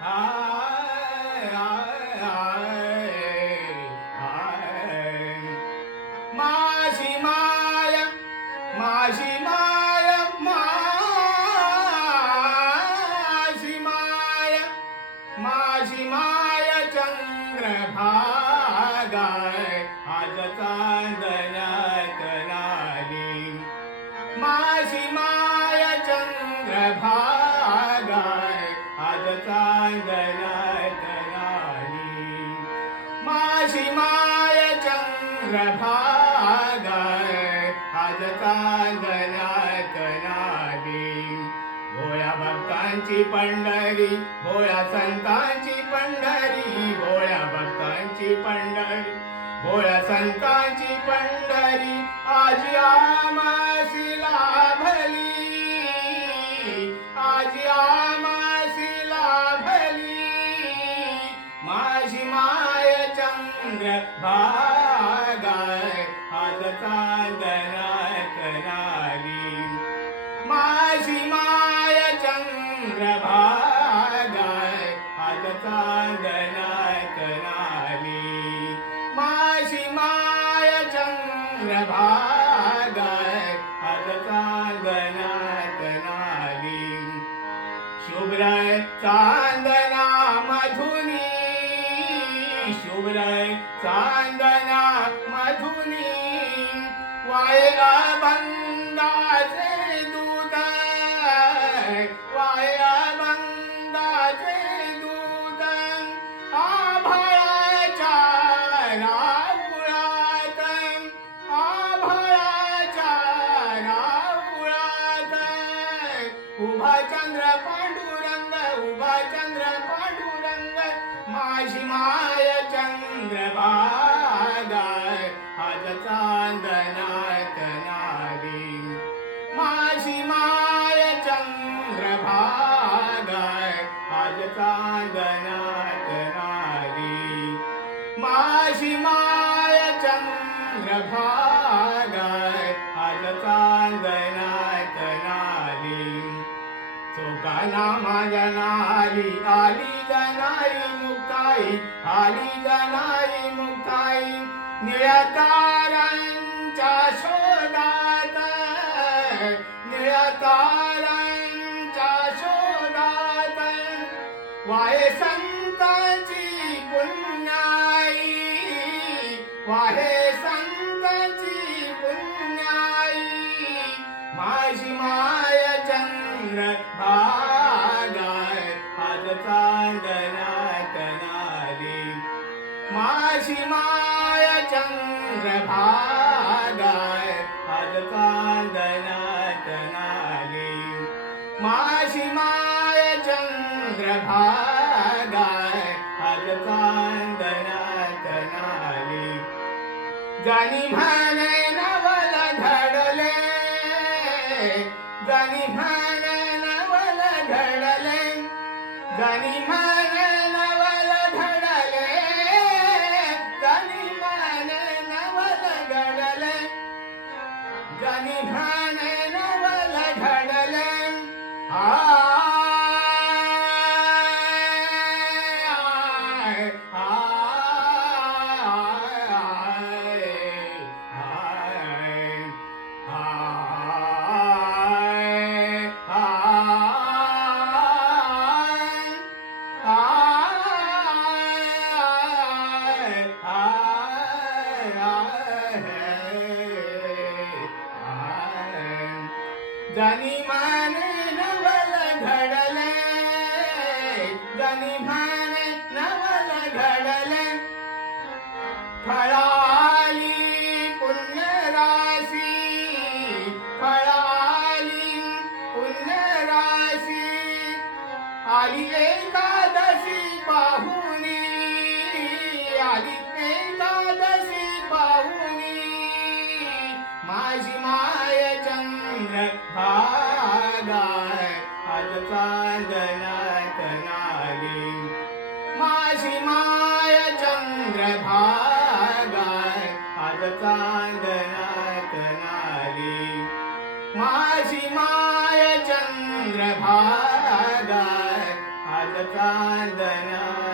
हाय हाय हाय हाय माझी माय माझी माय माझी माय माझी माय चंद्रभागाय आज चांदण्यात नाली माझी माय चंद्रभागाय आज चांदण्यात नाली माझी माय चंद्रभागाय आज चांदण्यात नाली भोळ्या भक्तांची पंढरी भोळ्या संतांची पंढरी भोळ्या भक्तांची पंढरी भोळ्या संतांची पंढरी आजी आमासी लाभली आजी आमासी लाभली माझी माय चंद्रभागाय आज चांदण्यात नाली माझी माय चंद्रभागाय आज चांदण्यात नाली माझी माय चंद्रभागाय आज चांदण्यात नाली शुभ्रय चांदना मधुनी शुभ्रय चांदना मधुनी वायला बंदाचे दूत वाया बंदाचे दूत आभाळाच्या राऊळात आभाळाच्या राऊळात उभा चंद्र पांडुरंग उभा चंद्र पांडुरंग माझी माय चंद्रभागाय आज चांदण्यात नाली माझी माय चंद्रभागाय आज चांदण्यात नाली माझी माय चंद्रभागाय आज चांदण्यात नाली चोकाना माझ्या नाली आली जनाई मुक्ताई आली जनाई मुक्ताई निळ्या तारांच्या शोधात निळ्या तारांच्या शोधात वाहे संतांची पुण्याई वाहे संतांची पुण्याई माझी माय चंद्रभागाय आज चांदण्यात नाली माझी माय चंद्रभागाय आज चांदण्यात नाली माझी माय चंद्रभागाय आज चांदण्यात नाली जानी म्हणे नवल घडले जानी म्हणे नवल घडले जानी म्हणे नवल घडले जानी म्हणे नवल घडले जानी म्हणे नवल घडले जानी माने नवल घडले जानी माने नवल घडले फळाली पुण्यराशी फळाली पुण्यराशी आली एकादशी पाहुणी आली एकादशी पाहुणी माझी माय चंद्रभागाय आज चांदण्यात नाली माझी माय चंद्रभागाय आज चांदण्यात नाली माझी माय चंद्रभागाय आज चांदण्यात